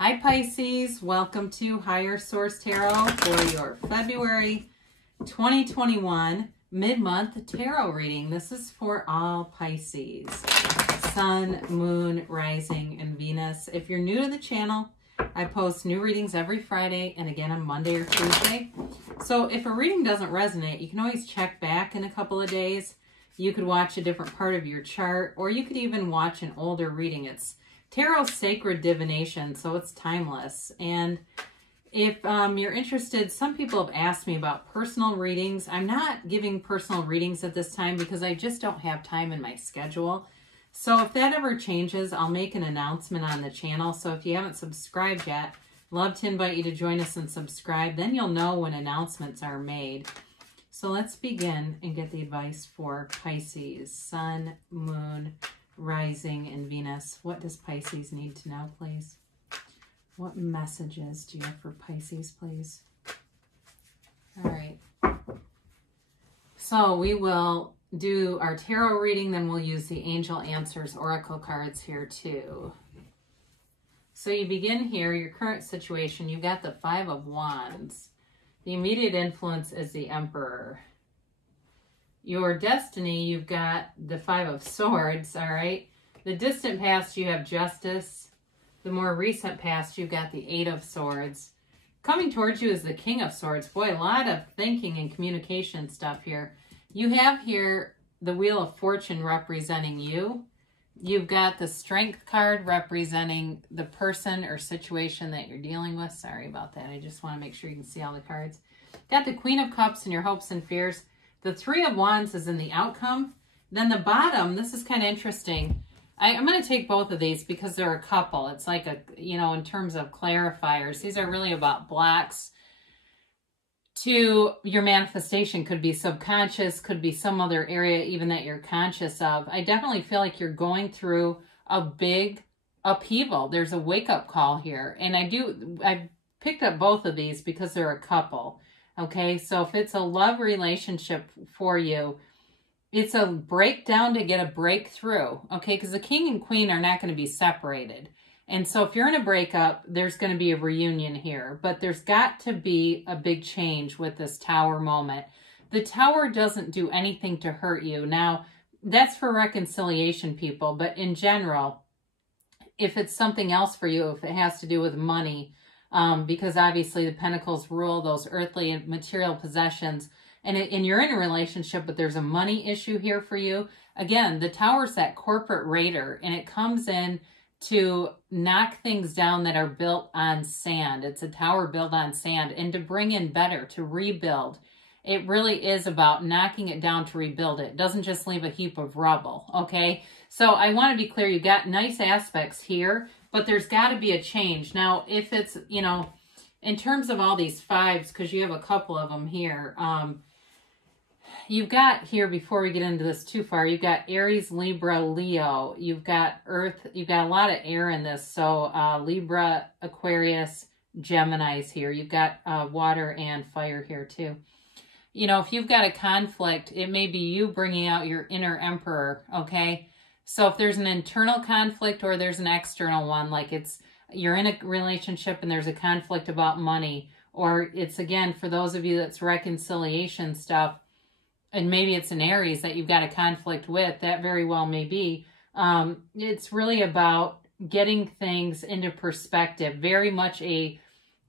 Hi Pisces, welcome to Higher Source Tarot for your February 2021 mid-month tarot reading. This is for all Pisces, Sun, Moon, Rising, and Venus. If you're new to the channel, I post new readings every Friday and again on Monday or Tuesday. So if a reading doesn't resonate, you can always check back in a couple of days. You could watch a different part of your chart, or you could even watch an older reading. It's Tarot's sacred divination, so it's timeless. And if you're interested, some people have asked me about personal readings. I'm not giving personal readings at this time because I just don't have time in my schedule. So if that ever changes, I'll make an announcement on the channel. So if you haven't subscribed yet, love to invite you to join us and subscribe. Then you'll know when announcements are made. So let's begin and get the advice for Pisces, Sun, Moon, Rising, and Venus. What does Pisces need to know, please? What messages do you have for Pisces, please? All right. So we will do our tarot reading, then we'll use the Angel Answers Oracle cards here too. So you begin here, your current situation, you've got the Five of Wands. The immediate influence is the Emperor. Your destiny, you've got the Five of Swords, all right? The distant past, you have Justice. The more recent past, you've got the Eight of Swords. Coming towards you is the King of Swords. Boy, a lot of thinking and communication stuff here. You have here the Wheel of Fortune representing you. You've got the Strength card representing the person or situation that you're dealing with. Sorry about that. I just want to make sure you can see all the cards. Got the Queen of Cups and your hopes and fears. The Three of Wands is in the outcome. Then the bottom, this is kind of interesting. I'm going to take both of these because they're a couple. It's like a, in terms of clarifiers, these are really about blocks to your manifestation. Could be subconscious, could be some other area even that you're conscious of. I definitely feel like you're going through a big upheaval. There's a wake-up call here. And I've picked up both of these because they're a couple. Okay, so if it's a love relationship for you, it's a breakdown to get a breakthrough, okay? Because the King and Queen are not going to be separated. And so if you're in a breakup, there's going to be a reunion here. But there's got to be a big change with this Tower moment. The Tower doesn't do anything to hurt you. Now, that's for reconciliation, people. But in general, if it's something else for you, if it has to do with money, because obviously the Pentacles rule those earthly and material possessions, and you're in a relationship, but there's a money issue here for you. Again, the Tower's that corporate raider, and it comes in to knock things down that are built on sand. It's a tower built on sand, and to bring in better, to rebuild. It really is about knocking it down to rebuild it. It doesn't just leave a heap of rubble, okay? So I want to be clear, you got nice aspects here, but there's got to be a change. Now, if it's, in terms of all these fives, because you have a couple of them here, you've got here, before we get into this too far, you've got Aries, Libra, Leo. You've got Earth. You've got a lot of air in this. So Libra, Aquarius, Geminis here. You've got water and fire here too. If you've got a conflict, it may be you bringing out your inner Emperor, okay? So if there's an internal conflict or there's an external one, like you're in a relationship and there's a conflict about money, or it's, again, for those of you that's reconciliation stuff, and maybe it's an Aries that you've got a conflict with, that very well may be. It's really about getting things into perspective, very much a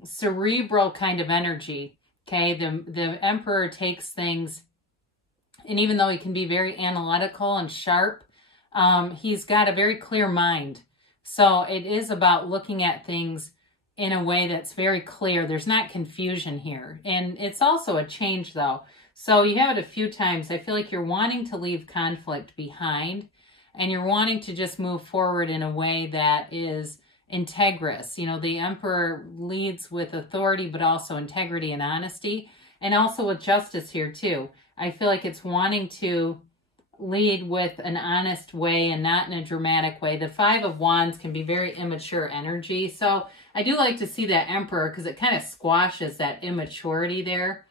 cerebral kind of energy, okay? The Emperor takes things, and even though he can be very analytical and sharp, he's got a very clear mind. So it is about looking at things in a way that's very clear. There's not confusion here. And it's also a change, though. So you have it a few times. I feel like you're wanting to leave conflict behind, and you're wanting to just move forward in a way that is integrous. The Emperor leads with authority, but also integrity and honesty, and also with justice here too. I feel like it's wanting to lead with an honest way and not in a dramatic way. The Five of Wands can be very immature energy. So I do like to see that Emperor because it kind of squashes that immaturity there.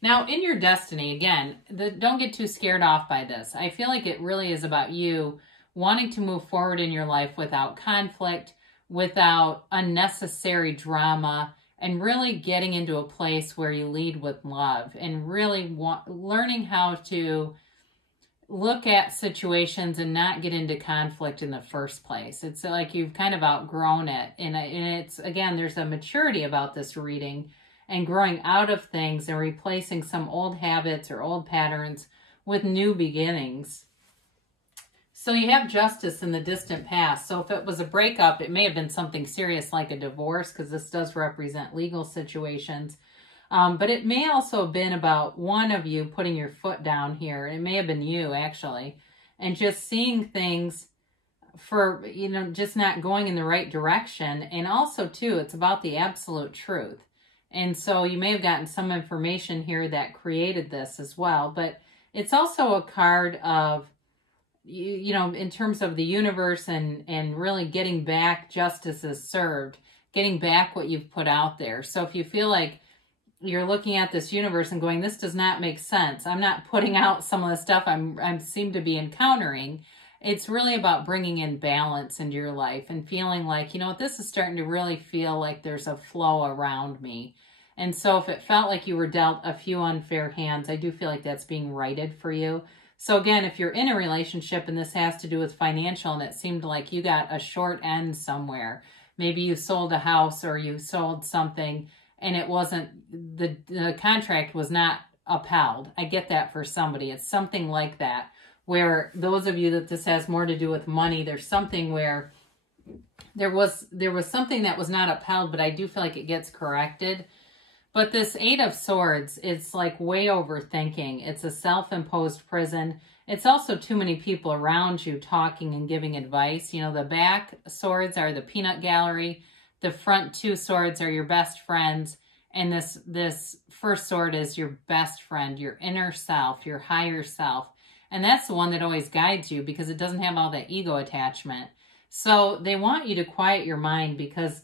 Now, in your destiny, again, don't get too scared off by this. I feel like it really is about you wanting to move forward in your life without conflict, without unnecessary drama, and really getting into a place where you lead with love and really learning how to look at situations and not get into conflict in the first place. It's like you've kind of outgrown it. And it's, again, there's a maturity about this reading and growing out of things and replacing some old habits or old patterns with new beginnings. So you have justice in the distant past. So if it was a breakup, it may have been something serious like a divorce, because this does represent legal situations. But it may also have been about one of you putting your foot down here. It may have been you, actually, and just seeing things for, just not going in the right direction. And also, too, it's about the absolute truth. And so you may have gotten some information here that created this as well. But it's also a card of, in terms of the universe and really getting back justice is served, getting back what you've put out there. So if you feel like you're looking at this universe and going, this does not make sense, I'm not putting out some of the stuff I seem to be encountering, it's really about bringing in balance into your life and feeling like, this is starting to really feel like there's a flow around me. And so if it felt like you were dealt a few unfair hands, I do feel like that's being righted for you. So again, if you're in a relationship and this has to do with financial and it seemed like you got a short end somewhere, maybe you sold a house or you sold something and it wasn't, the contract was not upheld. I get that for somebody. It's something like that, where those of you that this has more to do with money, there's something where there was something that was not upheld, but I do feel like it gets corrected. But this Eight of Swords, it's like way overthinking. It's a self-imposed prison. It's also too many people around you talking and giving advice. The back swords are the peanut gallery. The front two swords are your best friends. And this first sword is your best friend, your inner self, your higher self. And that's the one that always guides you because it doesn't have all that ego attachment. So they want you to quiet your mind, because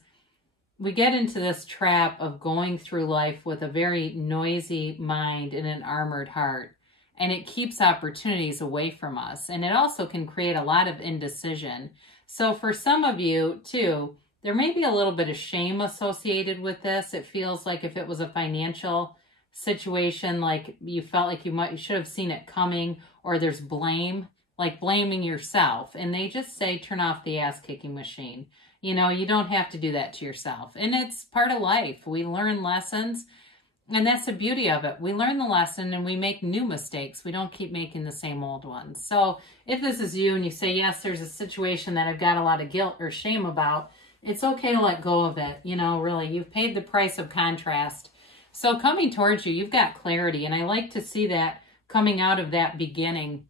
we get into this trap of going through life with a very noisy mind and an armored heart, and it keeps opportunities away from us. And it also can create a lot of indecision. So for some of you too, there may be a little bit of shame associated with this. It feels like if it was a financial situation, like you felt like you should have seen it coming, or there's blame, like blaming yourself. And they just say, turn off the ass-kicking machine. You don't have to do that to yourself. And it's part of life. We learn lessons, and that's the beauty of it. We learn the lesson and we make new mistakes. We don't keep making the same old ones. So if this is you and you say, yes, there's a situation that I've got a lot of guilt or shame about, it's okay to let go of it. Really, you've paid the price of contrast. So coming towards you, you've got clarity. And I like to see that coming out of that beginning.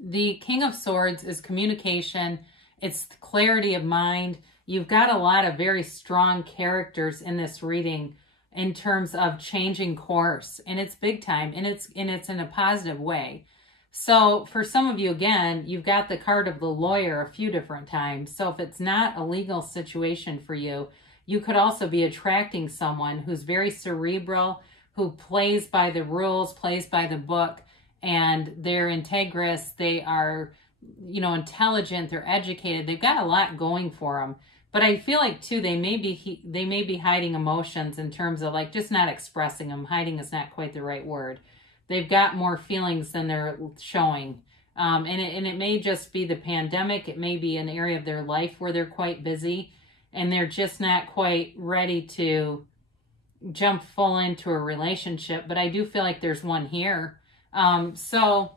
The King of Swords is communication. It's clarity of mind. You've got a lot of very strong characters in this reading in terms of changing course. And it's big time. And it's in a positive way. So for some of you, again, you've got the card of the lawyer a few different times. So if it's not a legal situation for you, you could also be attracting someone who's very cerebral, who plays by the rules, plays by the book, and they're integrous. They are, intelligent, they're educated, they've got a lot going for them. But I feel like too, they may be hiding emotions in terms of like just not expressing them. Hiding is not quite the right word. They've got more feelings than they're showing. And it may just be the pandemic. It may be an area of their life where they're quite busy and they're just not quite ready to jump full into a relationship. But I do feel like there's one here. So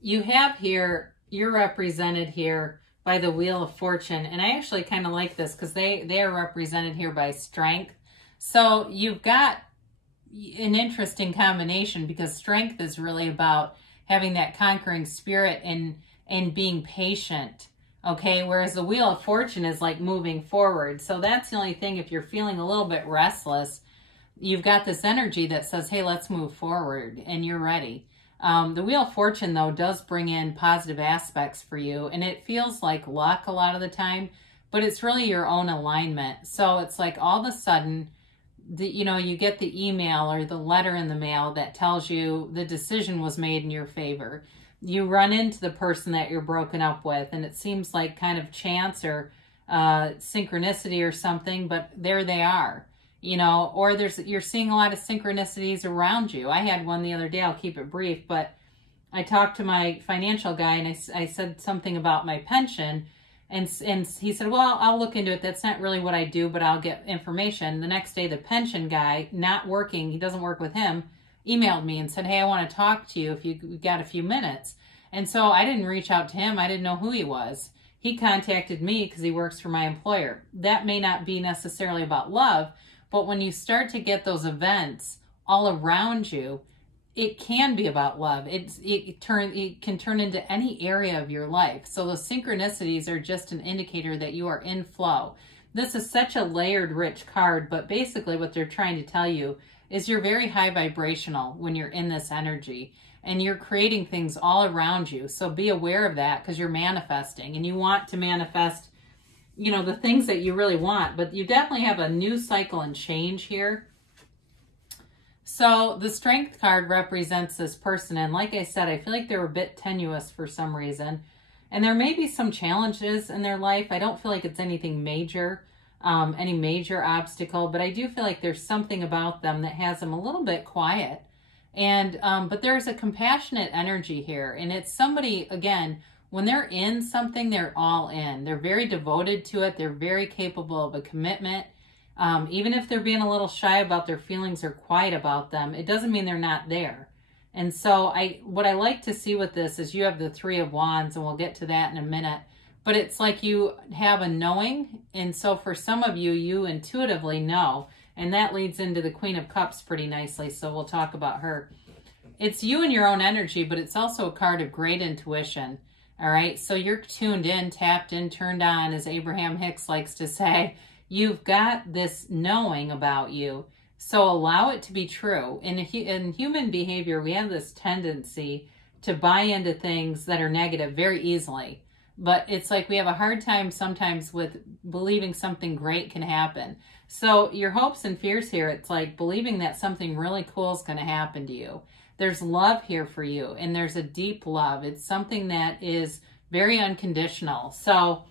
you have here, you're represented here by the Wheel of Fortune. And I actually kind of like this because they are represented here by strength. So you've got an interesting combination, because strength is really about having that conquering spirit and being patient. Okay, whereas the Wheel of Fortune is like moving forward. So that's the only thing. If you're feeling a little bit restless, you've got this energy that says, hey, let's move forward, and you're ready. The Wheel of Fortune, though, does bring in positive aspects for you, and it feels like luck a lot of the time, but it's really your own alignment. So it's like all of a sudden, you get the email or the letter in the mail that tells you the decision was made in your favor. You run into the person that you're broken up with, and it seems like kind of chance or synchronicity or something, but there they are, you know, or you're seeing a lot of synchronicities around you. I had one the other day, I'll keep it brief, but I talked to my financial guy and I said something about my pension, and he said, well, I'll look into it. That's not really what I do, but I'll get information. The next day, the pension guy, not working, he doesn't work with him, emailed me and said, hey, I want to talk to you if you got a few minutes. And so I didn't reach out to him. I didn't know who he was. He contacted me because he works for my employer. That may not be necessarily about love, but when you start to get those events all around you, it can be about love. It can turn into any area of your life. So the synchronicities are just an indicator that you are in flow. This is such a layered, rich card, but basically what they're trying to tell you is you're very high vibrational when you're in this energy, and you're creating things all around you. So be aware of that, because you're manifesting, and you want to manifest, you know, the things that you really want, but you definitely have a new cycle and change here. So the Strength card represents this person, and like I said, I feel like they're a bit tenuous for some reason, and there may be some challenges in their life. I don't feel like it's anything major, any major obstacle, but I do feel like there's something about them that has them a little bit quiet, and but there's a compassionate energy here, and it's somebody, again, when they're in something, they're all in. They're very devoted to it. They're very capable of a commitment. Even if they're being a little shy about their feelings or quiet about them, it doesn't mean they're not there. And so what I like to see with this is you have the Three of Wands, and we'll get to that in a minute, but it's like you have a knowing. And so for some of you, you intuitively know, and that leads into the Queen of Cups pretty nicely. So we'll talk about her. It's you and your own energy, but it's also a card of great intuition. All right. So you're tuned in, tapped in, turned on, as Abraham Hicks likes to say. You've got this knowing about you, so allow it to be true. In human behavior, we have this tendency to buy into things that are negative very easily, but it's like we have a hard time sometimes with believing something great can happen. So your hopes and fears here, it's like believing that something really cool is going to happen to you. There's love here for you, and there's a deep love. It's something that is very unconditional. So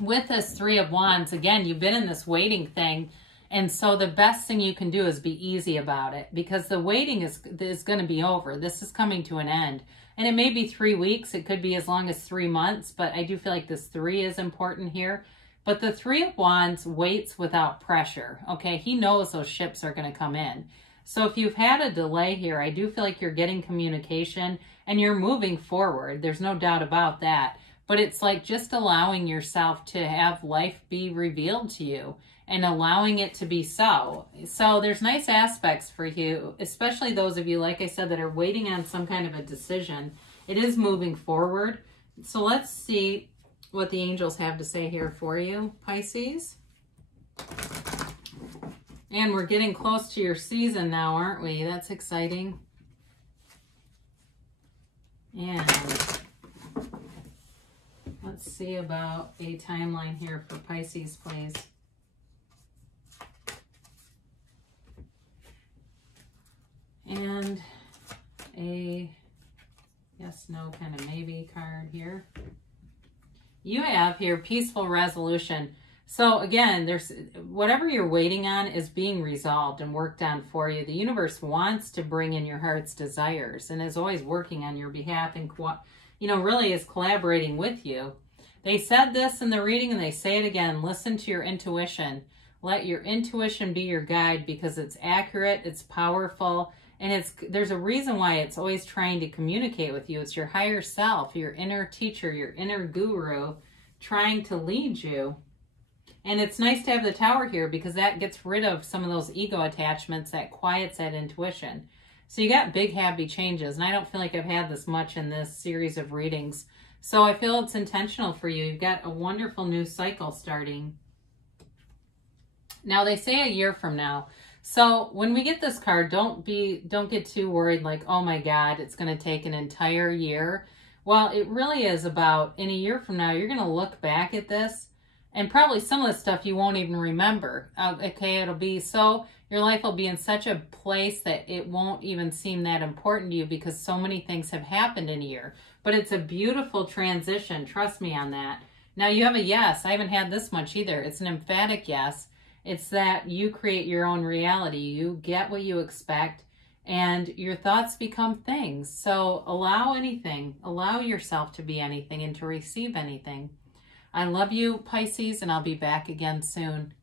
with this Three of Wands, again, you've been in this waiting thing, and so the best thing you can do is be easy about it, because the waiting is going to be over. This is coming to an end, and it may be 3 weeks. It could be as long as 3 months, but I do feel like this 3 is important here. But the Three of Wands waits without pressure, okay? He knows those ships are going to come in. So if you've had a delay here, I do feel like you're getting communication, and you're moving forward. There's no doubt about that. But it's like just allowing yourself to have life be revealed to you and allowing it to be so. So there's nice aspects for you, especially those of you, like I said, that are waiting on some kind of a decision. It is moving forward. So let's see what the angels have to say here for you, Pisces. And we're getting close to your season now, aren't we? That's exciting. And let's see about a timeline here for Pisces, please. And a yes, no, kind of maybe card here. You have here peaceful resolution. So again, there's whatever you're waiting on is being resolved and worked on for you. The universe wants to bring in your heart's desires and is always working on your behalf and, you know, really is collaborating with you. They said this in the reading and they say it again. Listen to your intuition. Let your intuition be your guide, because it's accurate, it's powerful, and there's a reason why it's always trying to communicate with you. It's your higher self, your inner teacher, your inner guru trying to lead you. And it's nice to have the Tower here, because that gets rid of some of those ego attachments, that quiets that intuition. So you got big, happy changes. And I don't feel like I've had this much in this series of readings. So I feel it's intentional for you. You've got a wonderful new cycle starting. Now they say a year from now. So when we get this card, don't get too worried like, oh my God, it's going to take an entire year. Well, it really is about, in a year from now, you're going to look back at this, and probably some of the stuff you won't even remember. Okay, it'll be so, your life will be in such a place that it won't even seem that important to you, because so many things have happened in a year. But it's a beautiful transition. Trust me on that. Now you have a yes. I haven't had this much either. It's an emphatic yes. It's that you create your own reality. You get what you expect, and your thoughts become things. So allow anything. Allow yourself to be anything and to receive anything. I love you, Pisces, and I'll be back again soon.